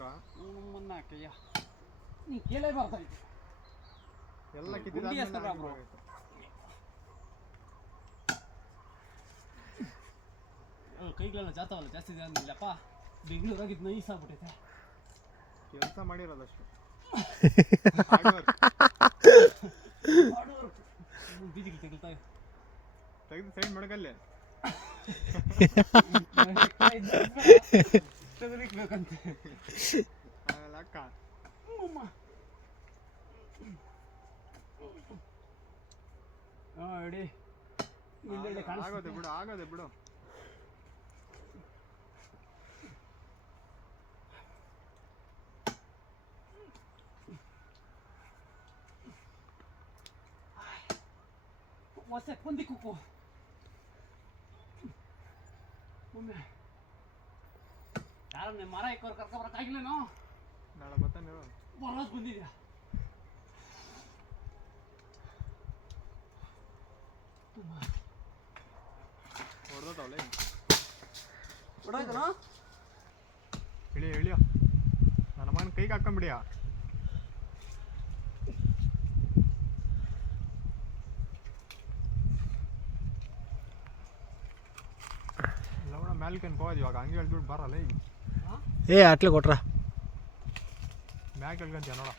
ಕಿತ್ತಿದ್ರಾ ನಮ್ಮನ್ನ ಕೈಯ ನೀ ಕೇಳೇ ಬರ್ತಾಯಿತ್ತು ಎಲ್ಲ ಕೈಗಳೆಲ್ಲ ಜಾತವಲ್ಲ ಜಾಸ್ತಿ ಇಲ್ಲಪ್ಪ ಬೆಂಗಳೂರಾಗಿದ್ದು ನೈಸ್ ಆಗ್ಬಿಟ್ಟೈತೆ ಕೆಲಸ ಮಾಡಿರೋದಷ್ಟು ಬೀದಿಗೆ ತೆಗಿತಾ ತೆಗೆದು ಸೈಡ್ ಮಡಗಲ್ಲೇ ತೆಗಲಿಕ್ಬೇಕಂತೆ ಅಕ್ಕ ನೋಡಿ ಆಗೋದೆ ಬಿಡು ಆಗೋದೆ ಬಿಡು ಹೊಸ ಪಂದಿ ಕುಕ್ಕು ಒಮ್ಮೆ ಯಾರನ್ನ ಮರ ಇಕ್ಕೋರು ಕರ್ಕೊಬರಕ್ಕಾಗಿಲ್ಲೇನೋ ನಾಳೆ ಬರ್ತಾನೆ ಬರೋದು ಬಂದಿದ್ಯಾ ಹೊಡೆದವಳೆ ಹೊಡೋಯ್ತನೋ ಹೇಳಿಯೋ ನನ್ನ ಮಗನ ಕೈಗೆ ಹಾಕೊಂಬಿಡಿಯಾ ಲವಣ ಮ್ಯಾಲ್ಕನ್ ಹೋಗೋದು ಇವಾಗ ಹಂಗೆ ಹೇಳ್ಬಿಟ್ಟು ಬರಲ್ಲ ಈಗ ಏ ಅಟ್ಲೆ ಕೊಟ್ರ ಮ್ಯಾಕ್ ಹೇಳ್ಕೊಂತೀಯ ನೋಡ